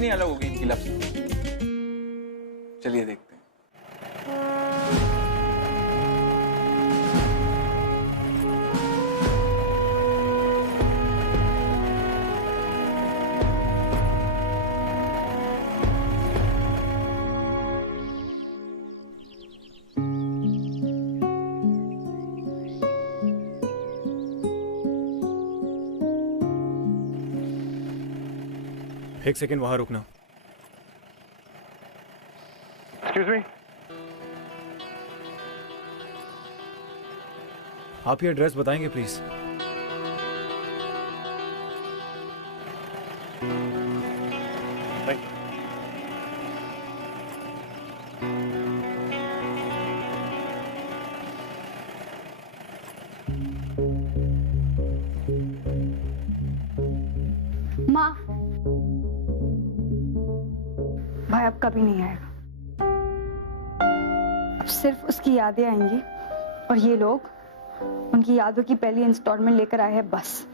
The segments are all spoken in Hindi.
कितनी अलग होगी इनकी लव स्टोरी। चलिए देखते हैं। एक सेकेंड वहां रुकना। एक्सक्यूज मी, आप ये एड्रेस बताएंगे प्लीज? माँ, भाई अब कभी नहीं आएगा। अब सिर्फ उसकी यादें आएंगी और ये लोग उनकी यादों की पहली इंस्टॉलमेंट लेकर आए हैं बस।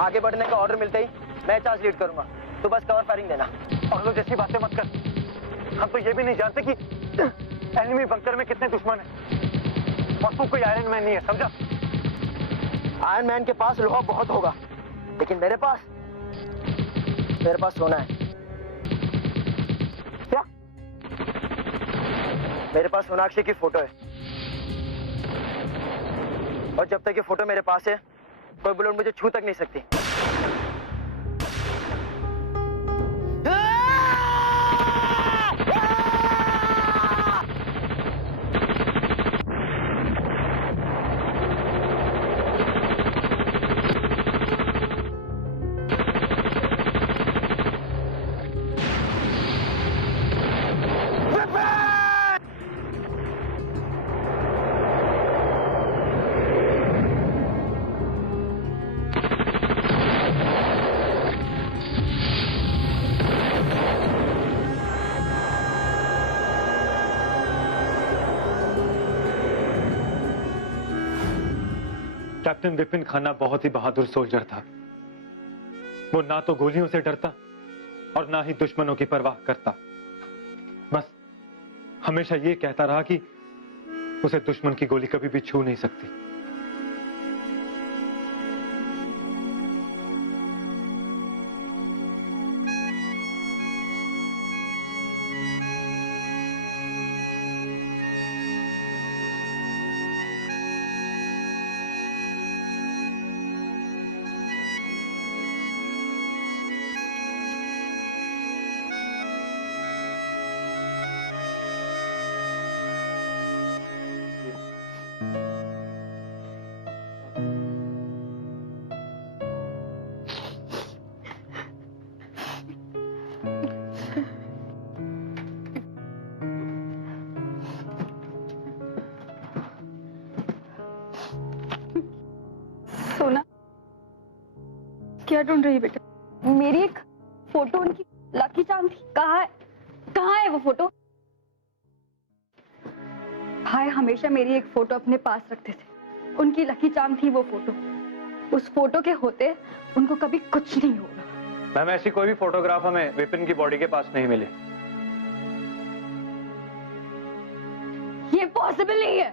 आगे बढ़ने का ऑर्डर मिलते ही मैं चार्ज लीड करूंगा, तो बस कवर फायरिंग देना। और लोग जैसी बातें मत कर। हम तो ये भी नहीं जानते कि एनिमी बंकर में कितने दुश्मन हैं। और तू कोई आयरन मैन नहीं है, समझा? आयरन मैन के पास लोहा बहुत होगा, लेकिन मेरे पास सोना है। क्या? मेरे पास सोनाक्षी की फोटो है, और जब तक ये फोटो मेरे पास है कोई बुलेट मुझे छू तक नहीं सकती। कैप्टन विपिन खन्ना बहुत ही बहादुर सोल्जर था। वो ना तो गोलियों से डरता और ना ही दुश्मनों की परवाह करता। बस हमेशा ये कहता रहा कि उसे दुश्मन की गोली कभी भी छू नहीं सकती। क्या ढूंढ रही है बेटा? मेरी एक फोटो उनकी लकी चार्म थी। कहाँ है वो फोटो? भाई हमेशा मेरी एक फोटो अपने पास रखते थे, उनकी लकी चार्म थी वो फोटो। उस फोटो के होते उनको कभी कुछ नहीं होगा। मैम ऐसी कोई भी फोटोग्राफ हमें विपिन की बॉडी के पास नहीं मिली। ये पॉसिबल नहीं है,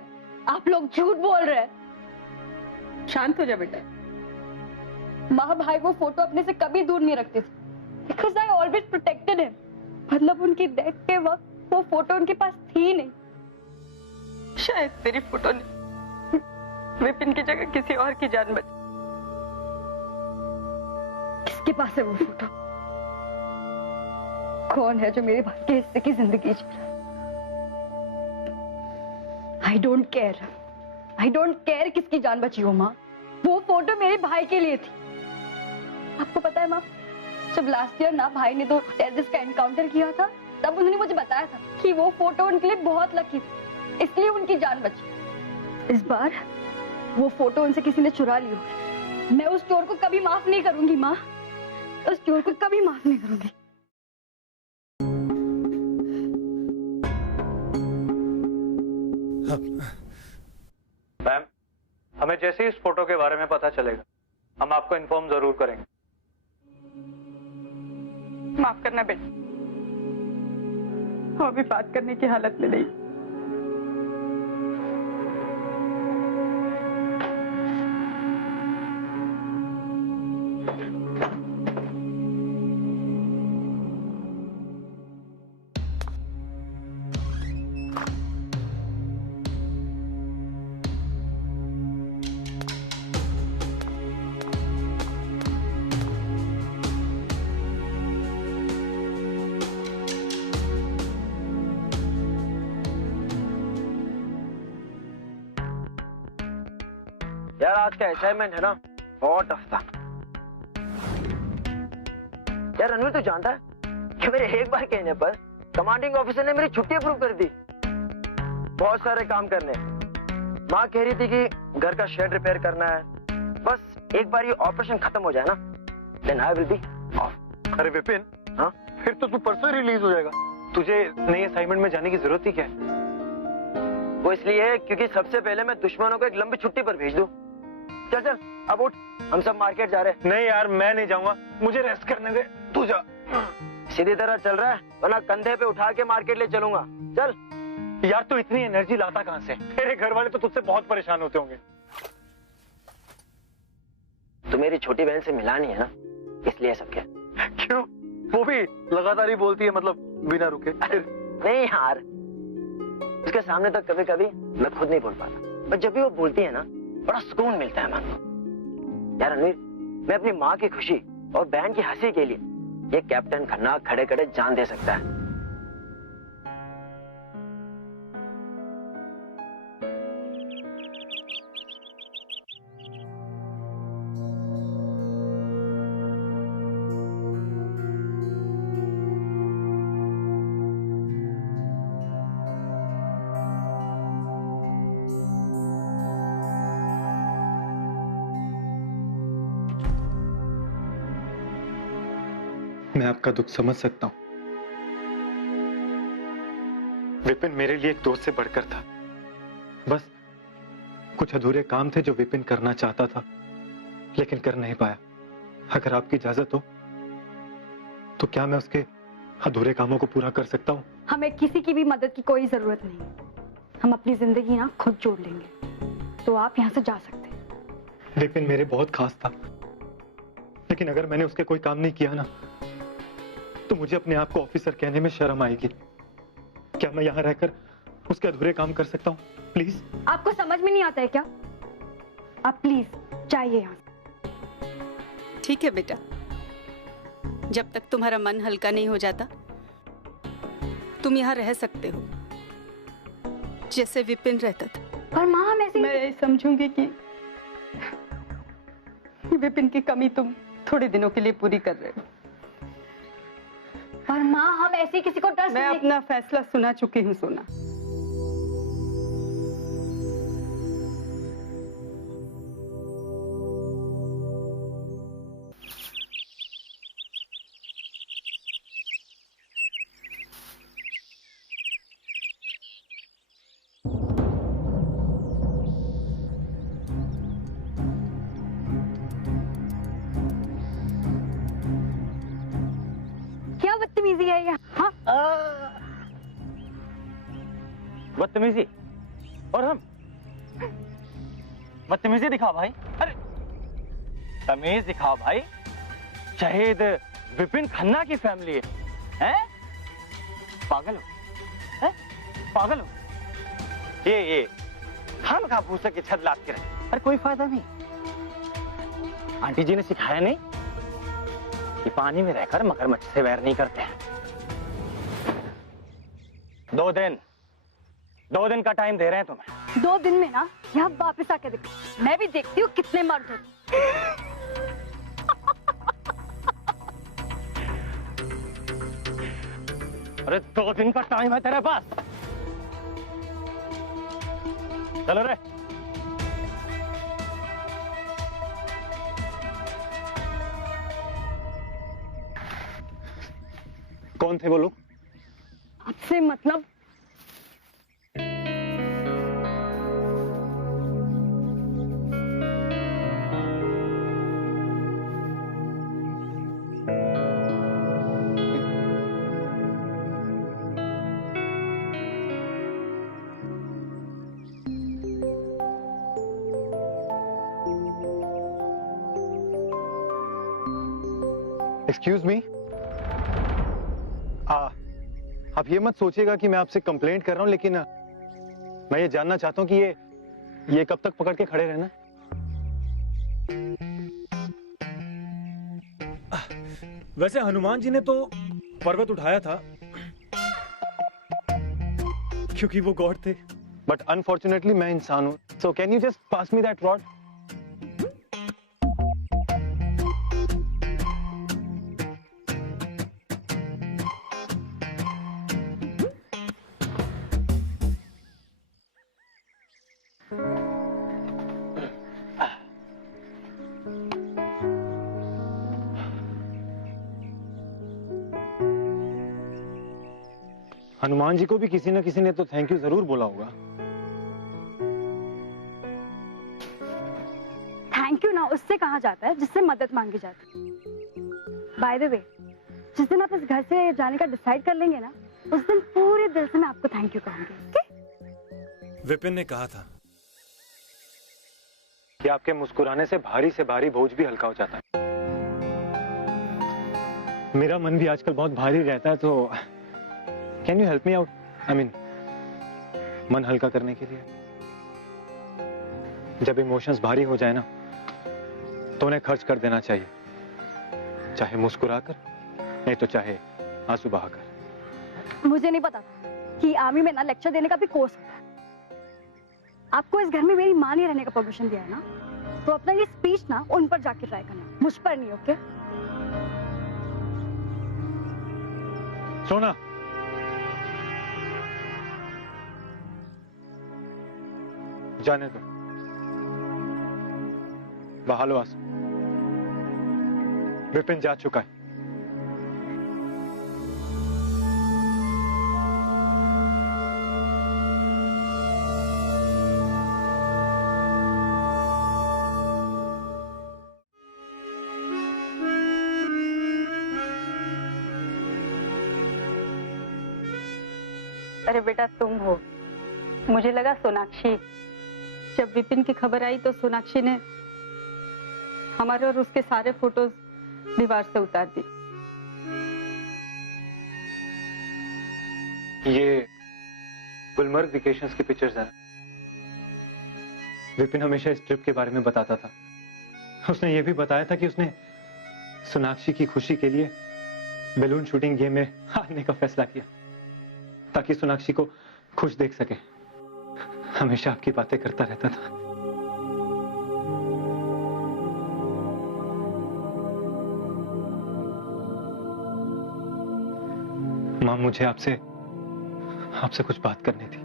आप लोग झूठ बोल रहे हैं। शांत हो जा बेटा। माँ भाई वो फोटो अपने से कभी दूर नहीं रखते थे, because I always protected him. मतलब उनकी डेथ के वक्त वो फोटो उनके पास थी नहीं। शायद तेरी फोटो ने विपिन की जगह किसी और की जान बची। किसके पास है वो फोटो? कौन है जो मेरे भाई के हिस्से की जिंदगी जी रहा है? आई डोंट केयर किसकी जान बची हो माँ। वो फोटो मेरे भाई के लिए थी। आपको पता है माँ, जब लास्ट ईयर ना भाई ने 2 टेररिस्ट का एनकाउंटर किया था, तब उन्होंने मुझे बताया था कि वो फोटो उनके लिए बहुत लकी थी, इसलिए उनकी जान बची। इस बार वो फोटो उनसे किसी ने चुरा ली होगी। मैं उस चोर को कभी माफ नहीं करूंगी माँ, उस चोर को कभी माफ नहीं करूंगी। मैम हमें जैसे ही इस फोटो के बारे में पता चलेगा हम आपको इन्फॉर्म जरूर करेंगे। माफ करना बेटा, वो भी बात करने की हालत में नहीं। यार आज का असाइनमेंट है ना, बहुत टफ था। यार रणवीर तू जानता है कि मेरे एक बार कहने पर कमांडिंग ऑफिसर ने मेरी छुट्टी अप्रूव कर दी। बहुत सारे काम करने। माँ कह रही थी कि घर का शेड रिपेयर करना है। बस एक बार ये ऑपरेशन खत्म हो जाए ना, then I will be off. अरे विपिन, हाँ फिर तो तू परसों रिलीज हो जाएगा। तुझे नई असाइनमेंट में जाने की जरूरत ही क्या है? वो इसलिए क्योंकि सबसे पहले मैं दुश्मनों को एक लंबी छुट्टी पर भेज दूं। चल चल अब उठ, हम सब मार्केट जा रहे हैं। नहीं यार मैं नहीं जाऊंगा, मुझे रेस्ट करने दे, तू जा। सीधी तरह चल रहा है वरना कंधे पे उठा के मार्केट ले चलूंगा। चल। यार तू इतनी एनर्जी लाता कहां से? तेरे घर वाले तो तुझसे बहुत परेशान होते होंगे। तू मेरी छोटी बहन से मिला नहीं है ना, इसलिए सब क्या। क्यों? वो भी लगातार ही बोलती है, मतलब बिना रुके। नहीं यार, उसके सामने तो कभी कभी मैं खुद नहीं बोल पाता, पर जब भी वो बोलती है ना बड़ा सुकून मिलता है मन को। यार रणवीर, मैं अपनी माँ की खुशी और बहन की हंसी के लिए ये कैप्टन खन्ना खड़े खड़े जान दे सकता है। मैं आपका दुख समझ सकता हूं। विपिन मेरे लिए एक दोस्त से बढ़कर था। बस कुछ अधूरे काम थे जो विपिन करना चाहता था लेकिन कर नहीं पाया। अगर आपकी इजाजत हो तो क्या मैं उसके अधूरे कामों को पूरा कर सकता हूं? हमें किसी की भी मदद की कोई जरूरत नहीं। हम अपनी जिंदगी ना खुद जोड़ लेंगे, तो आप यहाँ से जा सकते हैं। विपिन मेरे बहुत खास था, लेकिन अगर मैंने उसके कोई काम नहीं किया ना तो मुझे अपने आप को ऑफिसर कहने में शर्म आएगी। क्या मैं यहाँ रहकर उसके अधूरे काम कर सकता हूँ? प्लीज। आपको समझ में नहीं आता है क्या? आप प्लीज जाइए यहाँ से। ठीक है बेटा, जब तक तुम्हारा मन हल्का नहीं हो जाता तुम यहाँ रह सकते हो जैसे विपिन रहता था। और माँ हम ऐसे मैं ये समझूंगी कि विपिन की कमी तुम थोड़े दिनों के लिए पूरी कर रहे हो। और माँ हम ऐसे किसी को ट्रस्ट मैं नहीं। अपना फैसला सुना चुकी हूँ सोना। बदतमीजी है ये? हाँ, बदतमीजी? और हम बदतमीजी दिखाओ भाई। अरे तमीज दिखाओ भाई। शहीद विपिन खन्ना की फैमिली है, हैं? पागल हो, हैं? पागल हो? ये हम कहा भूसे की छत लाद के रहे। अरे कोई फायदा नहीं। आंटी जी ने सिखाया नहीं कि पानी में रहकर मगरमच्छ से वैर नहीं करते हैं। 2 दिन का टाइम दे रहे हैं तुम्हें। 2 दिन में ना यहाँ वापस आके देखो, मैं भी देखती हूँ कितने मर्द होते। अरे 2 दिन का टाइम है तेरे पास। चलो रे। कौन थे वो लोग? आपसे मतलब? एक्सक्यूज मी, आप ये मत सोचिएगा कि मैं आपसे कंप्लेंट कर रहा हूं, लेकिन मैं ये जानना चाहता हूं कि ये कब तक पकड़ के खड़े रहना? वैसे हनुमान जी ने तो पर्वत उठाया था क्योंकि वो गॉड थे। बट अनफॉर्चुनेटली मैं इंसान हूं, so can you just pass me that rod? Hanuman ji को भी किसी न किसी ने तो थैंक यू जरूर बोला होगा। थैंक यू ना उससे कहा जाता है जिससे मदद मांगी जाती है। बाय द वे, जिस दिन आप इस घर से जाने का डिसाइड कर लेंगे ना, उस दिन पूरे दिल से मैं आपको थैंक यू कहूंगी। ओके? विपिन ने कहा था कि आपके मुस्कुराने से भारी बोझ भी हल्का हो जाता है। मेरा मन भी आजकल बहुत भारी रहता है, तो can you help me out? I mean मन हल्का करने के लिए। जब इमोशंस भारी हो जाए ना, तो उन्हें खर्च कर देना चाहिए, चाहे मुस्कुराकर, नहीं तो चाहे आंसू बहाकर। मुझे नहीं पता कि आर्मी में ना लेक्चर देने का भी कोर्स होता है। आपको इस घर में मेरी मां नहीं रहने का परमिशन दिया है ना, तो अपना ये स्पीच ना उन पर जाके ट्राई करना, मुझ पर नहीं। ओके? सोना, जाने दो, बहा लो आंसू। विपिन जा चुका है। अरे बेटा तुम हो, मुझे लगा सोनाक्षी। जब विपिन की खबर आई तो सोनाक्षी ने हमारे और उसके सारे फोटोज दीवार से उतार दी। ये गुलमर्ग वेकेशंस की पिक्चर्स हैं। विपिन हमेशा इस ट्रिप के बारे में बताता था। उसने ये भी बताया था कि उसने सोनाक्षी की खुशी के लिए बैलून शूटिंग गेम में हारने का फैसला किया, ताकि सोनाक्षी को खुश देख सके। हमेशा आपकी बातें करता रहता था। मां, मुझे आपसे कुछ बात करनी थी।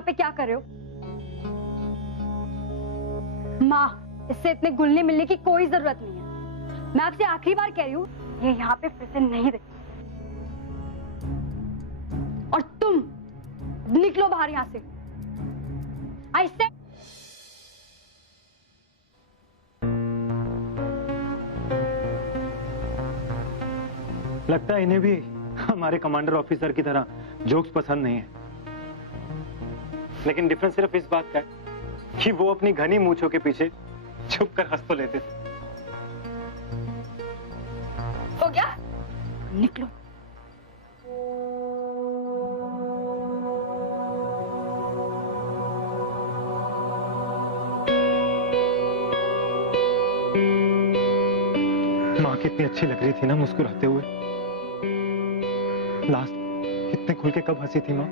यहाँ पे क्या कर रहे हो? माँ, इससे इतने घुलने मिलने की कोई जरूरत नहीं है। मैं आपसे आखिरी बार कह रही हूँ, ये यहाँ पे फिर से नहीं रहे। और तुम निकलो बाहर यहाँ से। I said लगता है इन्हें भी हमारे कमांडर ऑफिसर की तरह जोक्स पसंद नहीं है। लेकिन डिफरेंस सिर्फ इस बात का है कि वो अपनी घनी मूंछों के पीछे छुप कर हंस तो लेते थे। हो गया? निकलो। माँ कितनी अच्छी लग रही थी ना मुस्कुराते हुए। लास्ट कितने खुल के कब हंसी थी माँ।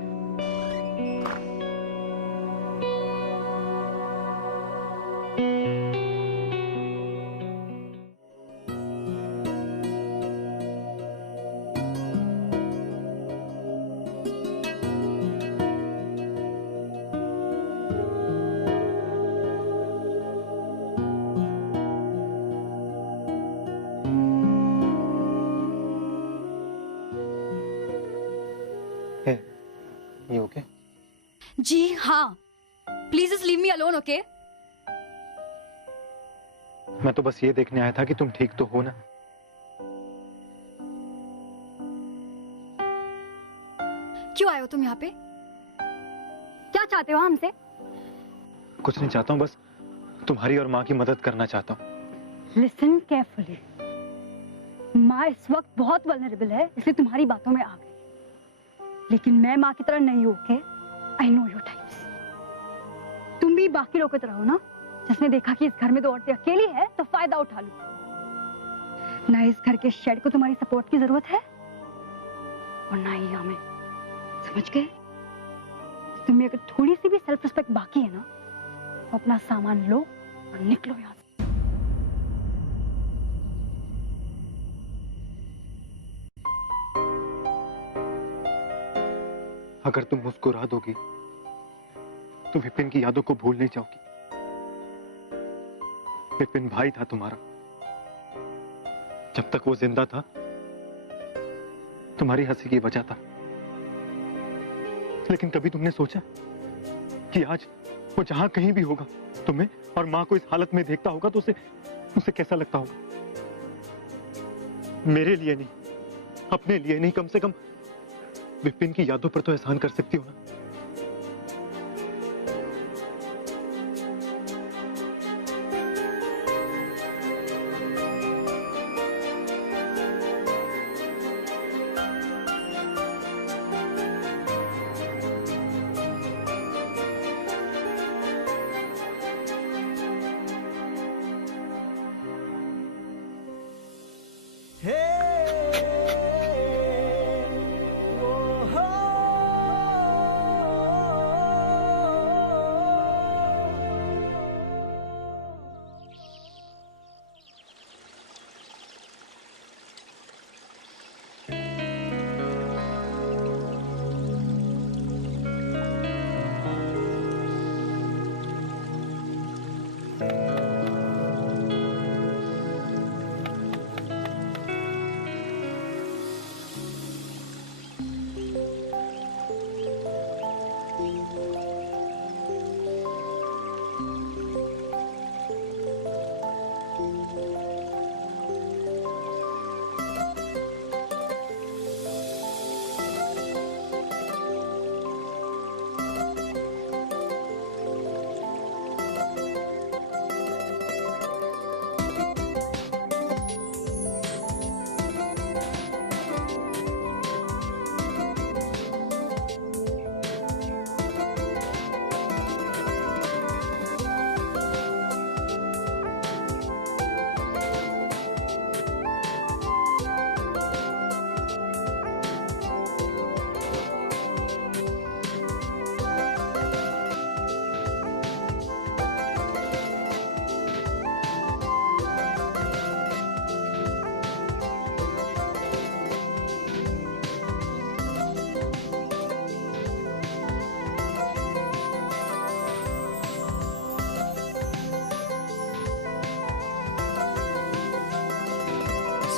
ये ओके? जी हाँ, please just leave me alone, okay? मैं तो बस ये देखने आया था कि तुम ठीक तो हो ना। क्यों आए हो तुम यहाँ पे? क्या चाहते हो हमसे? कुछ नहीं चाहता हूँ, बस तुम्हारी और माँ की मदद करना चाहता हूँ। Listen carefully. माँ इस वक्त बहुत वल्नरेबल है, इसलिए तुम्हारी बातों में आ गई। लेकिन मैं माँ की तरह नहीं हूँ, okay? I know your types. तुम भी बाकी लोगों की तरह हो ना, जिसने देखा कि इस घर में दो औरतें अकेली है तो फायदा उठा लो। ना इस घर के शेड को तुम्हारी सपोर्ट की जरूरत है और ना ही हमें। समझ गए? तुम्हें अगर थोड़ी सी भी सेल्फ रिस्पेक्ट बाकी है ना, तो अपना सामान लो और निकलो यहाँ से। अगर तुम मुस्कुरा दोगी तो विपिन की यादों को भूल नहीं जाओगी। विपिन भाई था तुम्हारा। जब तक वो जिंदा था, तुम्हारी हंसी की वजह था। लेकिन कभी तुमने सोचा कि आज वो जहां कहीं भी होगा, तुम्हें और मां को इस हालत में देखता होगा तो उसे कैसा लगता होगा? मेरे लिए नहीं, अपने लिए नहीं, कम से कम विपिन की यादों पर तो एहसान कर सकती हो ना।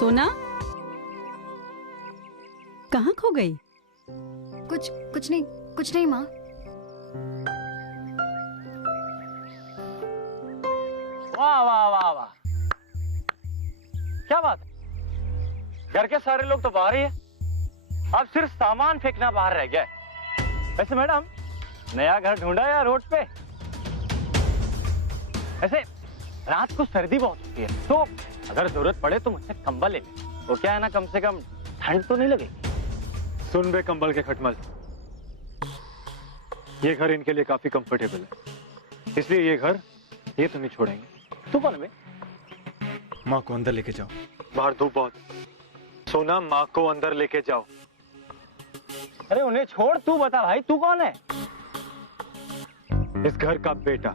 सोना कहाँ खो गई? कुछ नहीं माँ। वाह वाह वाह वाह, क्या बात है, घर के सारे लोग तो बाहर ही है, अब सिर्फ सामान फेंकना बाहर रह गया है। वैसे मैडम, नया घर ढूंढा या रोड पे? वैसे रात को सर्दी बहुत होती है, तो अगर जरूरत पड़े तो मुझसे कंबल ले ले, तो क्या है ना, कम से कम ठंड तो नहीं लगेगी। सुन बे कंबल के खटमल, ये घर इनके लिए काफी कंफर्टेबल है, इसलिए ये घर ये तो नहीं छोड़ेंगे। तू कौन है बे? माँ को अंदर लेके जाओ। बाहर धूप बहुत। सोना, माँ को अंदर लेके जाओ। अरे उन्हें छोड़, तू बता भाई, तू कौन है? इस घर का बेटा।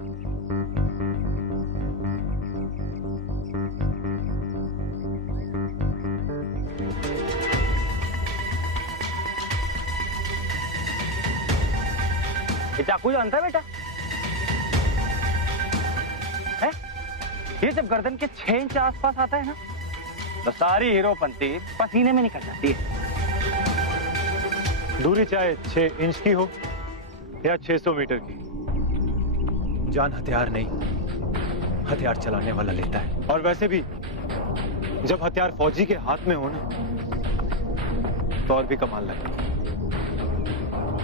ये चाकू जानता है बेटा? है? ये जब गर्दन के 6 इंच आसपास आता है ना, तो सारी हीरोपंती पसीने में निकल जाती है। दूरी चाहे 6 इंच की हो या 600 मीटर की, जान हथियार नहीं, हथियार चलाने वाला लेता है। और वैसे भी जब हथियार फौजी के हाथ में हो ना, तो और भी कमाल लगे।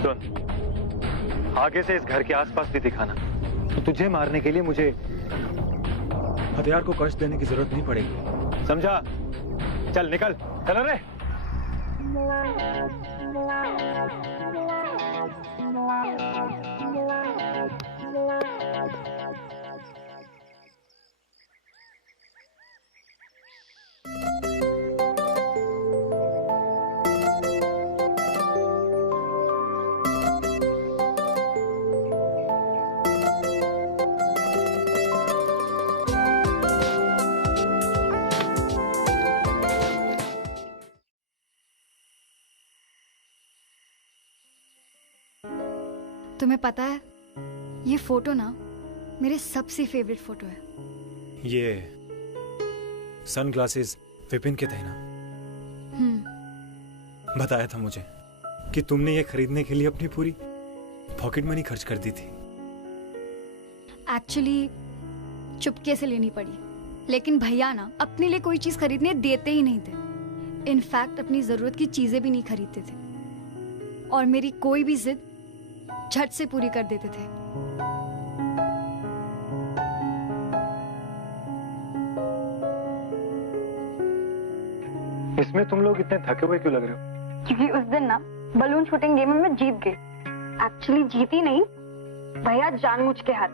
सुन, आगे से इस घर के आसपास भी दिखाना, तो तुझे मारने के लिए मुझे हथियार को कष्ट देने की जरूरत नहीं पड़ेगी। समझा? चल निकल। चलो रे। तुम्हें पता है, ये फोटो ना मेरे सबसे फेवरेट फोटो है। ये सनग्लासेस विपिन के थे ना? बताया था मुझे कि तुमने ये खरीदने के लिए अपनी पूरी पॉकेट मनी खर्च कर दी थी। एक्चुअली चुपके से लेनी पड़ी, लेकिन भैया ना अपने लिए कोई चीज खरीदने देते ही नहीं थे। इनफैक्ट अपनी जरूरत की चीजें भी नहीं खरीदते थे, और मेरी कोई भी जिद झट से पूरी कर देते थे। इसमें तुम लोग इतने थके हुए क्यों लग रहे हो? क्योंकि उस दिन ना बलून शूटिंग गेम में मैं जीत गई। एक्चुअली जीती नहीं, भैया जानबूझ के हार,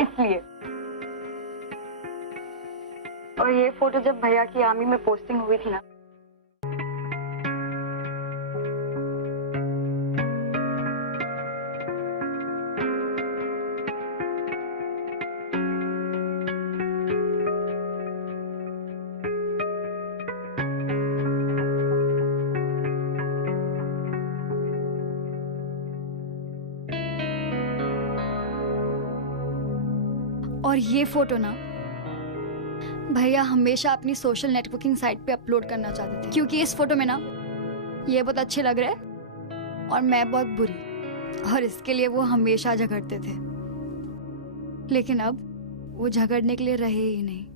इसलिए। और ये फोटो जब भैया की आर्मी में पोस्टिंग हुई थी ना, और ये फोटो ना भैया हमेशा अपनी सोशल नेटवर्किंग साइट पे अपलोड करना चाहते थे, क्योंकि इस फोटो में ना ये बहुत अच्छे लग रहे हैं और मैं बहुत बुरी, और इसके लिए वो हमेशा झगड़ते थे। लेकिन अब वो झगड़ने के लिए रहे ही नहीं।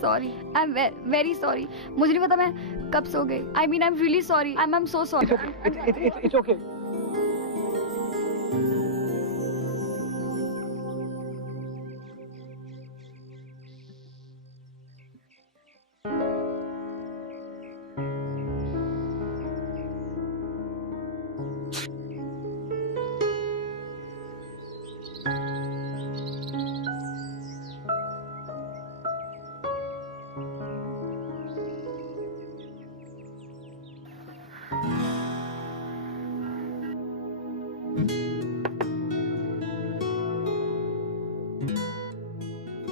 Sorry, I am very sorry. मुझे नहीं पता मैं कब सो गई। I mean I am really sorry, I am so sorry. It's okay.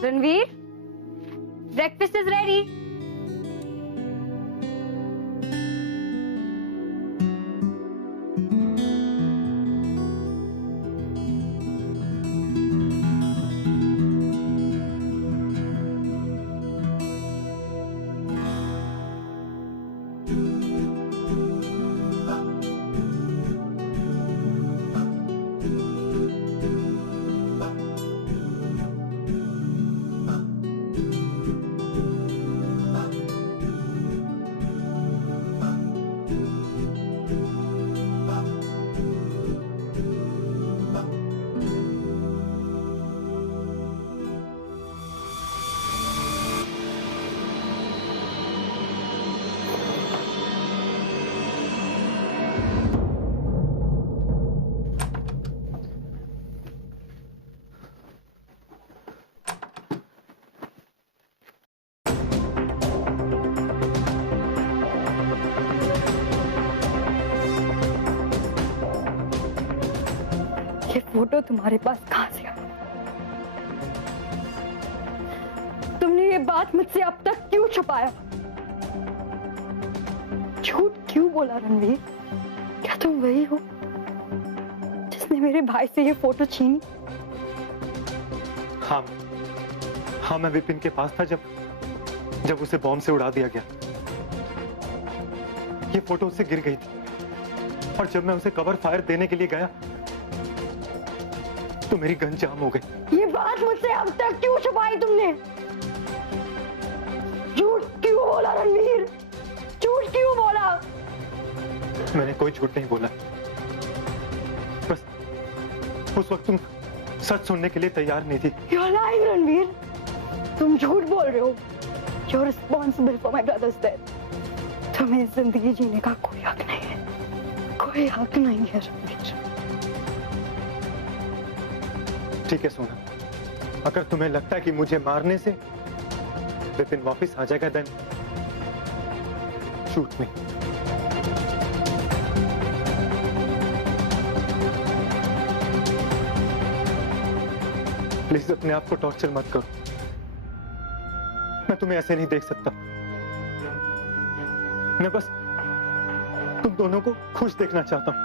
Ranveer, breakfast is ready. ये फोटो तुम्हारे पास कहां से आई? तुमने ये बात मुझसे अब तक क्यों छुपाया? झूठ क्यों बोला रणवीर? क्या तुम वही हो जिसने मेरे भाई से ये फोटो छीनी? हाँ, मैं विपिन के पास था जब उसे बॉम्ब से उड़ा दिया गया। ये फोटो उससे गिर गई थी और जब मैं उसे कवर फायर देने के लिए गया तो मेरी गन जाम हो गई। ये बात मुझसे अब तक क्यों छुपाई तुमने? झूठ क्यों बोला रणवीर? झूठ क्यों बोला? मैंने कोई झूठ नहीं बोला, बस उस वक्त तुम सच सुनने के लिए तैयार नहीं थी। You're lying, Ranveer. तुम झूठ बोल रहे हो। You're responsible for my brother's death. तुम्हें जिंदगी जीने का कोई हक नहीं है, कोई हक नहीं है रणवीर। ठीक है सोना, अगर तुम्हें लगता है कि मुझे मारने से विपिन वापस आ जाएगा देन शूट मी। प्लीज अपने आप को टॉर्चर मत करो, मैं तुम्हें ऐसे नहीं देख सकता। मैं बस तुम दोनों को खुश देखना चाहता हूं।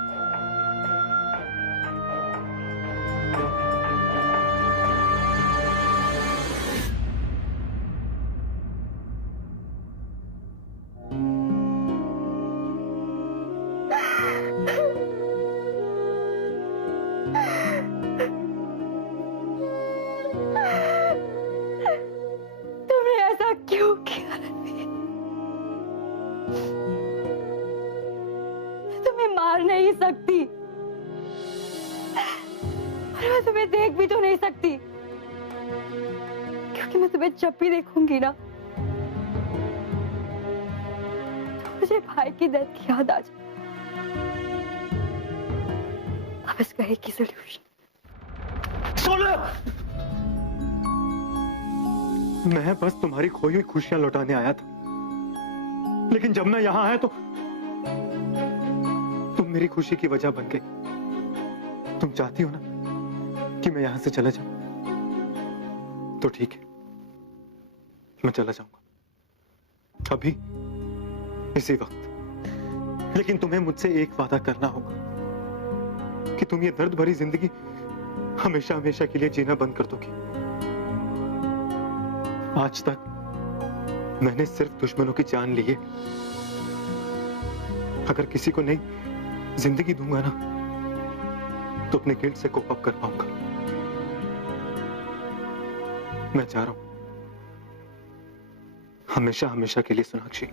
तुमने ऐसा क्यों किया रणवीर? मैं तुम्हें मार नहीं सकती और मैं तुम्हें देख भी तो नहीं सकती, क्योंकि मैं तुम्हें जब भी देखूंगी ना तो मुझे भाई की डेथ की याद आ जाए। अब इसका एक ही सोल्यूशन। मैं बस तुम्हारी खोई हुई खुशियां लौटाने आया था, लेकिन जब मैं यहां आया तो तुम मेरी खुशी की वजह बन गई। तुम चाहती हो ना कि मैं यहां से चला जाऊं, तो ठीक है, मैं चला जाऊंगा अभी इसी वक्त। लेकिन तुम्हें मुझसे एक वादा करना होगा कि तुम ये दर्द भरी जिंदगी हमेशा हमेशा के लिए जीना बंद कर दोगी। आज तक मैंने सिर्फ दुश्मनों की जान ली है। अगर किसी को नई जिंदगी दूंगा ना तो अपने गिल्ट से कोप अप कर पाऊंगा। मैं चाह रहा हूं हमेशा हमेशा के लिए सोनाक्षी।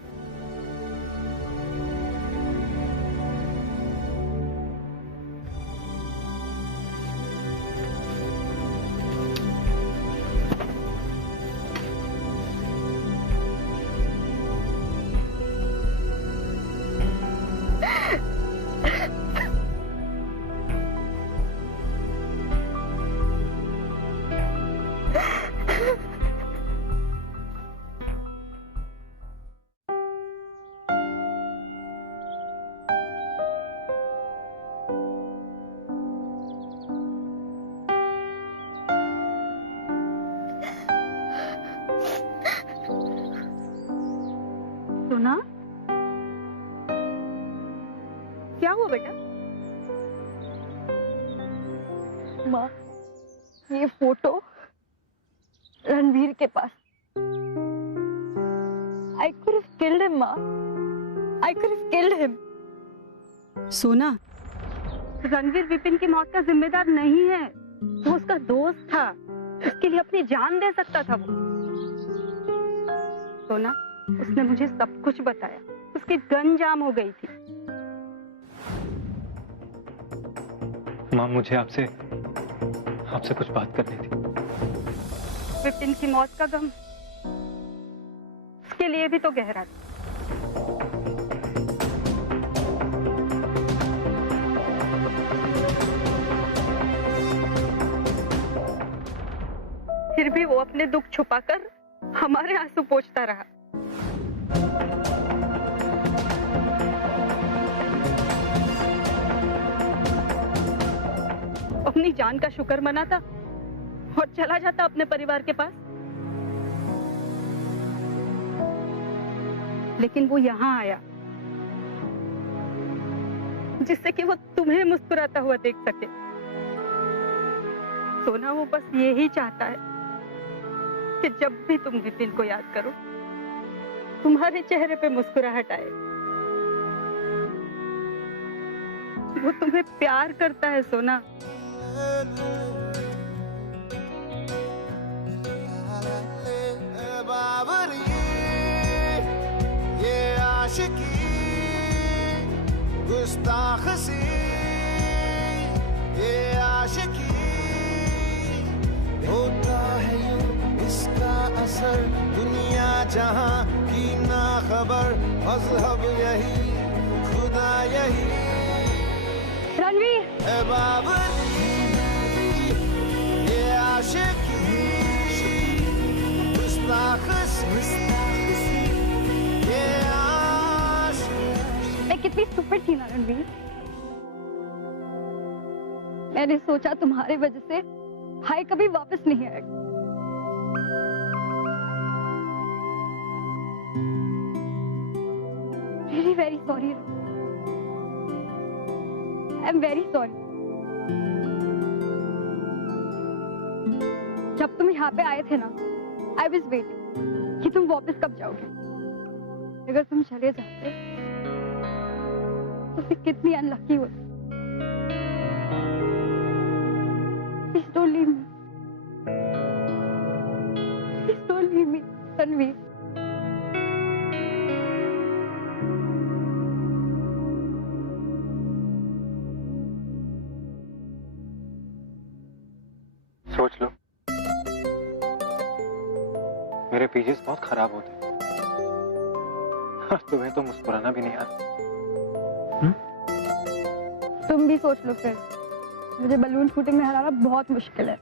सोना, क्या हुआ बेटा? माँ, ये फोटो रणवीर के पास। I could have killed him, माँ। I could have killed him। सोना, रणवीर विपिन की मौत का जिम्मेदार नहीं है। वो उसका दोस्त था, उसके लिए अपनी जान दे सकता था वो। सोना, उसने मुझे सब कुछ बताया। उसकी गन जाम हो गई थी। माँ, मुझे आपसे कुछ बात करनी थी। विपिन की मौत का गम उसके लिए भी तो गहरा था। फिर भी वो अपने दुख छुपाकर हमारे आंसू पोंछता रहा। अपनी जान का शुक्र मनाता और चला जाता अपने परिवार के पास। लेकिन वो यहाँ आया जिससे कि वो तुम्हें मुस्कुराता हुआ देख सके। सोना, वो बस यही चाहता है कि जब भी तुम विपिन को याद करो, तुम्हारे चेहरे पे मुस्कुराहट आए। वो तुम्हें प्यार करता है सोना। बाबरी ये आशिकी गुस्ताख सी ये आशिकी होता है यूं इसका असर दुनिया जहां की ना खबर मजहब यही खुदा यही रणवीर, बाबरी ये आशिकी गुस्ताख सी ये आशिकी। मैं कितनी स्टूपिड थी ना रणवीर। मैंने सोचा तुम्हारे वजह से भाई कभी वापस नहीं आएगा। Really very sorry। I'm very sorry। जब तुम यहाँ पे आए थे ना, I was waiting कि तुम वापस कब जाओगे। अगर तुम चले जाते तो फिर कितनी अनलकी होती। Please don't leave me। Please don't leave me, Ranveer. सोच लो, मेरे पेजेस बहुत खराब होते हैं। तुम्हें तो मुस्कुराना भी नहीं आता। तुम भी सोच लो फिर। मुझे बलून शूटिंग में हराना बहुत मुश्किल है।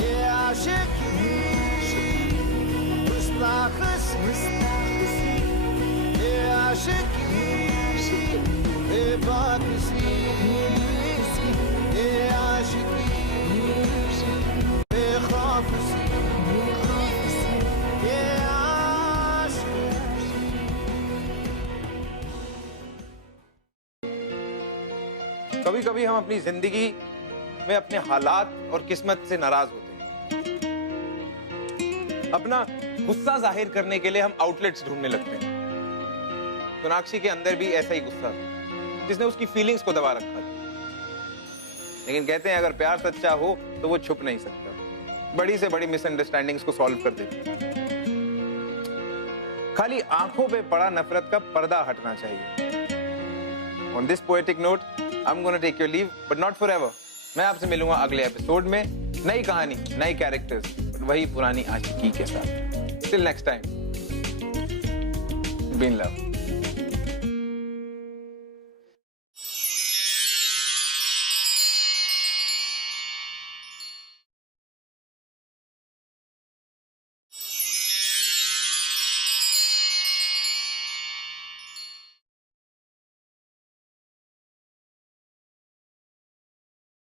ये आशिकी गुस्ताख सी ये आशिकी बेबाकी ये आशिकी बेखौफ सी ये आशिकी। कभी कभी हम अपनी जिंदगी में अपने हालात और किस्मत से नाराज होते हैं। अपना गुस्सा जाहिर करने के लिए हम आउटलेट्स ढूंढने लगते हैं। सोनाक्षी के अंदर भी ऐसा ही गुस्सा था जिसने उसकी फीलिंग्स को दबा रखा था। लेकिन कहते हैं अगर प्यार सच्चा हो तो वो छुप नहीं सकता। बड़ी से बड़ी मिसअंडरस्टैंडिंग्स को सॉल्व कर देती है। खाली आंखों पे पड़ा नफरत का पर्दा हटना चाहिए। On this poetic note I am gonna take your leave, but not forever. मैं आपसे मिलूंगा अगले एपिसोड में, नई कहानी, नई कैरेक्टर्स, वही पुरानी आशिकी के साथ। Till next time, be in love.